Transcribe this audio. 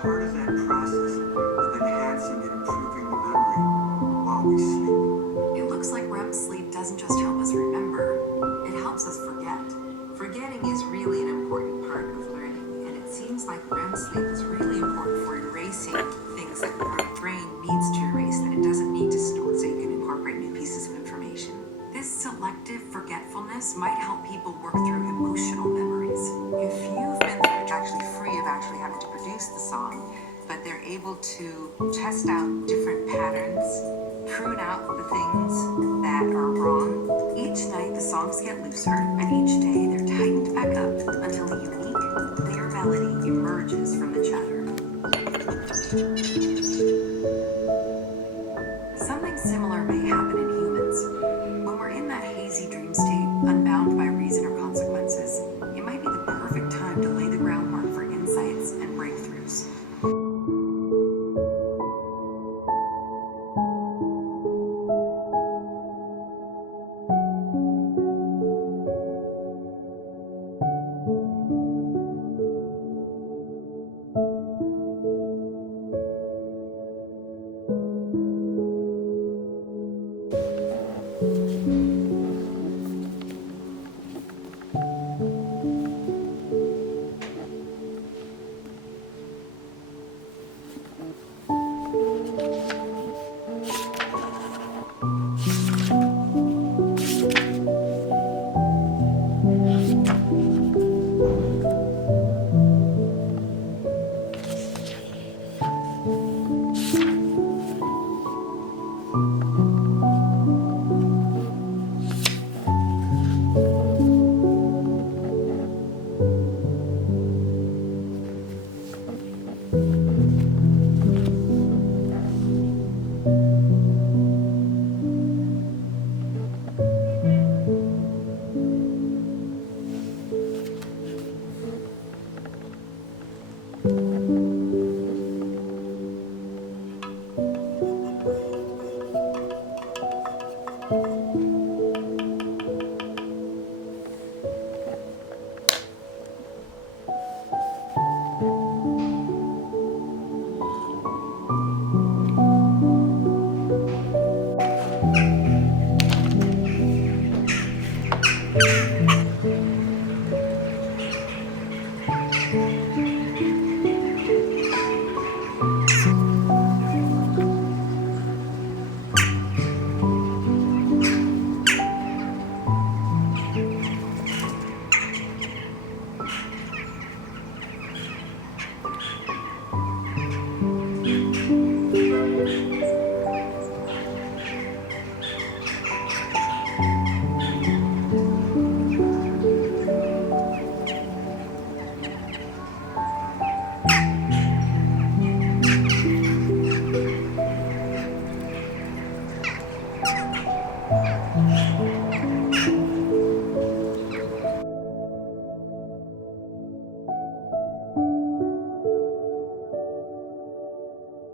part of that process of enhancing and improving the memory while we sleep. It looks like REM sleep doesn't just help us remember, it helps us forget. Forgetting is really an important part of learning, and it seems like REM sleep is really important for erasing things that our brain needs to erase that it doesn't need to store so you can incorporate new pieces of information. This selective forgetfulness might help people work through emotional memories. If you've been actually free of actually having to produce the song, but they're able to test out different patterns, prune out the things that are wrong. Each night the songs get looser, and each day they're tightened back up until a unique, clear melody emerges from the chatter. Something similar may happen in humans. When we're in that hazy dream state, unbound by reason or consequences, it might be the perfect time to lay the groundwork for insights and breakthroughs.